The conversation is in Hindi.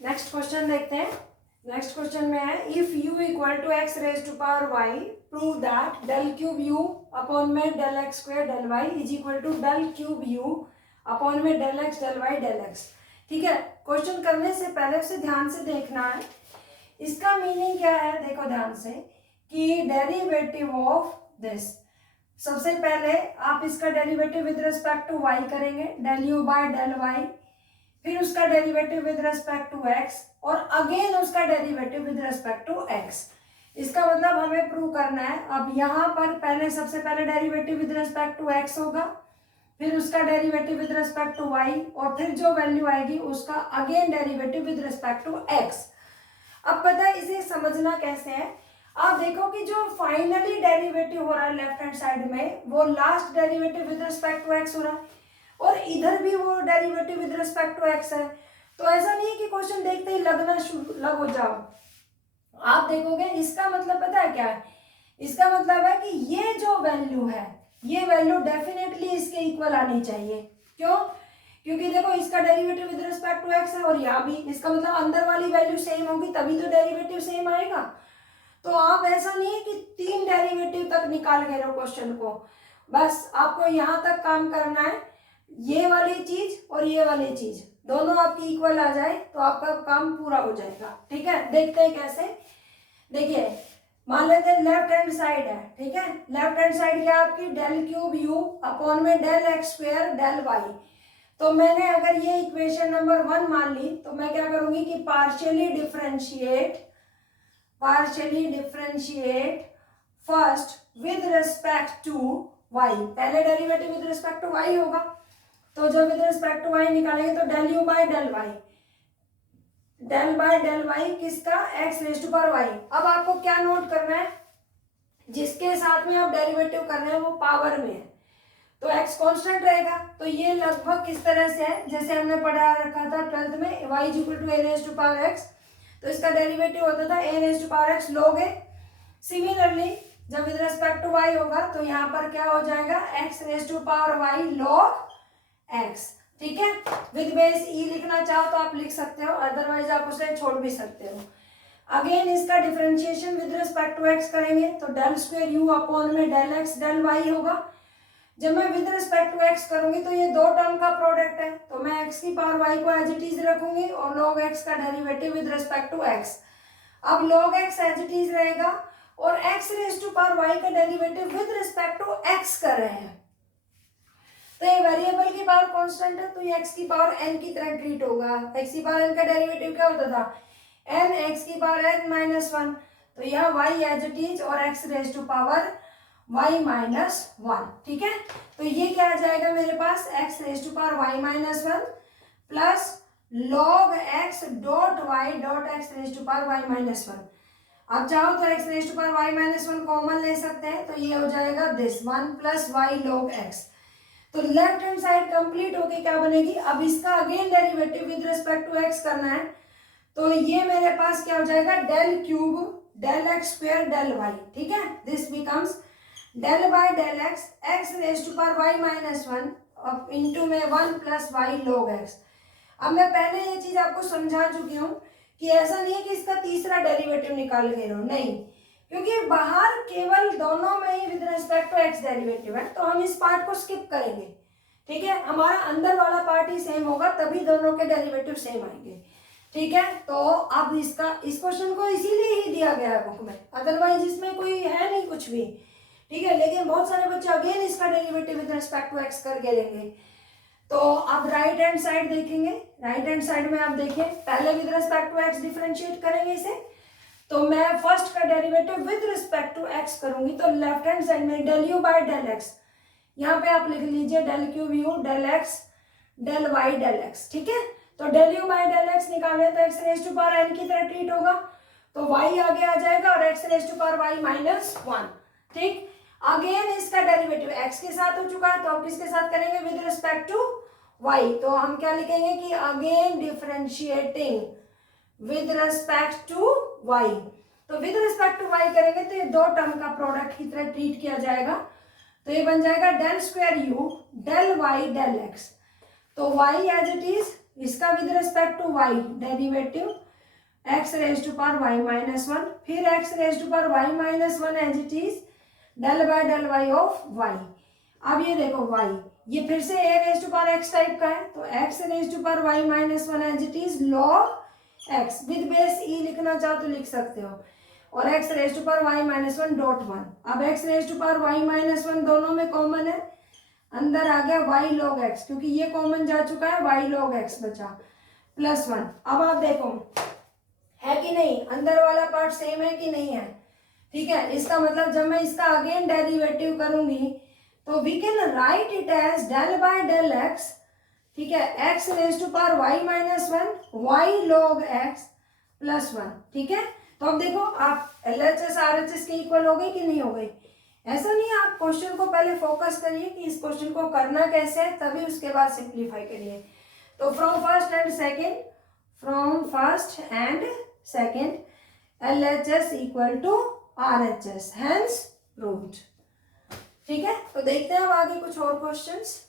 नेक्स्ट क्वेश्चन देखते हैं। नेक्स्ट क्वेश्चन में है if u equal to x raise to power y prove that del cube u upon में del x square del y is equal to del cube u upon में del x del y del x. ठीक है, क्वेश्चन करने से पहले उसे ध्यान से देखना है। इसका मीनिंग क्या है, देखो ध्यान से कि डेरिवेटिव ऑफ दिस, सबसे पहले आप इसका derivative with respect to y करेंगे, del u by del y, फिर उसका derivative with respect to x और अगेन उसका derivative with respect to x। इसका मतलब हमें प्रूव करना है। अब यहाँ पर पहले सबसे पहले derivative with respect to x होगा, फिर उसका derivative with respect to y और फिर जो वैल्यू आएगी उसका again derivative with respect to x। अब पता है इसे समझना कैसे है, आप देखो कि जो फाइनली डेरिवेटिव हो रहा है लेफ्ट हैंड साइड में वो last derivative with respect to x हो रहा है और इधर भी वो derivative with respect to x है। तो ऐसा नहीं है कि क्वेश्चन देखते ही लग हो जाओ। आप देखोगे इसका मतलब पता है क्या है, इसका मतलब है कि ये जो वैल्यू है ये वैल्यू डेफिनेटली इसके इक्वल आनी चाहिए। क्यों? क्योंकि देखो इसका derivative with respect to x है और यहाँ भी, इसका मतलब अंदर वाली वैल्यू सेम होगी तभी तो डेरिवेटिव सेम आएगा। तो आप ऐसा नहीं है कि 3 डेरिवेटिव तक निकाल गए हो क्वेश्चन को, बस आपको यहाँ तक काम करना है, ये वाली चीज और ये वाली चीज दोनों आपकी इक्वल आ जाए तो आपका काम पूरा हो जाएगा। ठीक है, देखते हैं कैसे। देखिए मान लेते हैं लेफ्ट हैंड साइड है, ठीक है, लेफ्ट हैंड साइड क्या आपकी डेल क्यूब u अपॉन में del x square del y. तो मैंने अगर ये इक्वेशन नंबर 1 मान ली तो मैं क्या करूंगी कि partially differentiate first with respect to y, पहले derivative with respect to y होगा तो जब विद रिस्पेक्ट टू y निकालेंगे तो del u by del y किसका x raise to power y। अब आपको क्या नोट करना है, जिसके साथ में आप डेरिवेटिव कर रहे हैं वो पावर में है तो x कांस्टेंट रहेगा। तो ये लगभग किस तरह से है जैसे हमने पढ़ा रखा था 12th में y is equal to a raise to power x, तो इसका डेरिवेटिव होता था a raise to power x log a। Similarly जब विद रिस्पेक्ट टू y होगा तो यहाँ पर क्या हो जाएगा x raise to power y log x। ठीक है, विद बेस e लिखना चाहो तो आप लिख सकते हो, अदरवाइज आप उसे छोड़ भी सकते हो। अगेन इसका differentiation with respect to x करेंगे तो डेल स्क्वायर u अपॉन में डेल x डेल y होगा। जब मैं विद रिस्पेक्ट टू x करूंगी तो ये दो टर्म का प्रोडक्ट है तो मैं x की पावर y को एज इट इज रखूंगी और log x का derivative with respect to x। अब log x as it is रहेगा और x raise to power y का derivative with respect to x कर रहे हैं तो ये वेरिएबल की पावर कांस्टेंट है तो ये x की पावर n की तरह ट्रीट होगा। x की पावर n का डेरिवेटिव क्या होता था n x की पावर n माइनस 1, तो यह y एज इट इज और x raise to power y minus 1। ठीक है, तो ये क्या आ जाएगा मेरे पास x raise to power y minus 1 plus log x dot y dot x raise to power y minus 1। आप चाहो तो x raise to power y minus 1 common ले सकते हैं तो ये हो जाएगा this 1 plus y log x। तो लेफ्ट हैंड साइड कंप्लीट होके क्या बनेगी, अब इसका again derivative with respect to x करना है तो ये मेरे पास क्या हो जाएगा del cube del x square del y। ठीक है, this becomes del by del x raise to power y minus 1 अब इनटू में 1 प्लस y log x। अब मैं पहले ये चीज आपको समझा चुकी हूँ कि ऐसा नहीं है कि इसका तीसरा डेरिवेटिव निकाल के लो, नहीं, क्योंकि बाहर केवल दोनों में ही with respect to x derivative है तो हम इस पार्ट को स्किप करेंगे। ठीक है, हमारा अंदर वाला पार्ट ही सेम होगा तभी दोनों के डेरिवेटिव सेम आएंगे। ठीक है, तो अब इस क्वेश्चन को इसीलिए ही दिया गया है बुक में, अदरवाइज इसमें कोई है नहीं कुछ भी। ठीक है, लेकिन बहुत सारे बच्चे अगेन इसका derivative with respect to x करके लेंगे। तो अब राइट हैंड साइड देखेंगे, राइट हैंड साइड में आप देखिए पहले with respect to x differentiate करेंगे इसे, तो मैं फर्स्ट का derivative with respect to x करूंगी तो लेफ्ट हैंड साइड में del u by del x, यहाँ पे आप लिख लीजिए del cube u del x del y del x। ठीक है, तो del u by del x निकाले तो x raise to power n की तरह ट्रीट होगा तो y आगे आ जाएगा और x raise to power y minus 1। ठीक, अगेन इसका डेरिवेटिव x के साथ हो चुका है तो अब किसके साथ करेंगे विद रिस्पेक्ट टू y, तो हम क्या लिखेंगे कि again differentiating with respect to y। तो विद रिस्पेक्ट टू y करेंगे तो ये दो टर्म का प्रोडक्ट की तरह ट्रीट किया जाएगा तो ये बन जाएगा del square u del y del x। तो y एज इट इज इसका with respect to y derivative x raise to power y minus one, फिर x raise to power y minus one as it is del y of y। अब ये देखो y, ये फिर से a raise to power x type का है, तो x raise to power y minus one as it is log x, with base e लिखना चाहो तो लिख सकते हो, और x raise to power y minus one dot one. अब x raise to power y minus one दोनों में कॉमन है, अंदर आ गया y log x, क्योंकि ये कॉमन जा चुका है, y log x बचा प्लस वन। अब आप देखो है कि नहीं, अंदर वाला पार्ट सेम है कि नहीं है, ठीक है। इसका मतलब जब मैं इसका अगेन डेरिवेटिव करूंगी तो we can write it as del by del x, ठीक है, x raise to power y minus one y log x plus one, ठीक है। तो अब देखो आप LHS RHS के इक्वल हो गई कि नहीं हो गई। ऐसा नहीं है, आप क्वेश्चन को पहले फोकस करिए कि इस क्वेश्चन को करना कैसे है, तभी उसके बाद सिंप्लीफाई करिए। तो from first and second LHS equal to RHS, hence proved, ठीक है। तो देखते हैं अब आगे कुछ और क्वेश्चंस।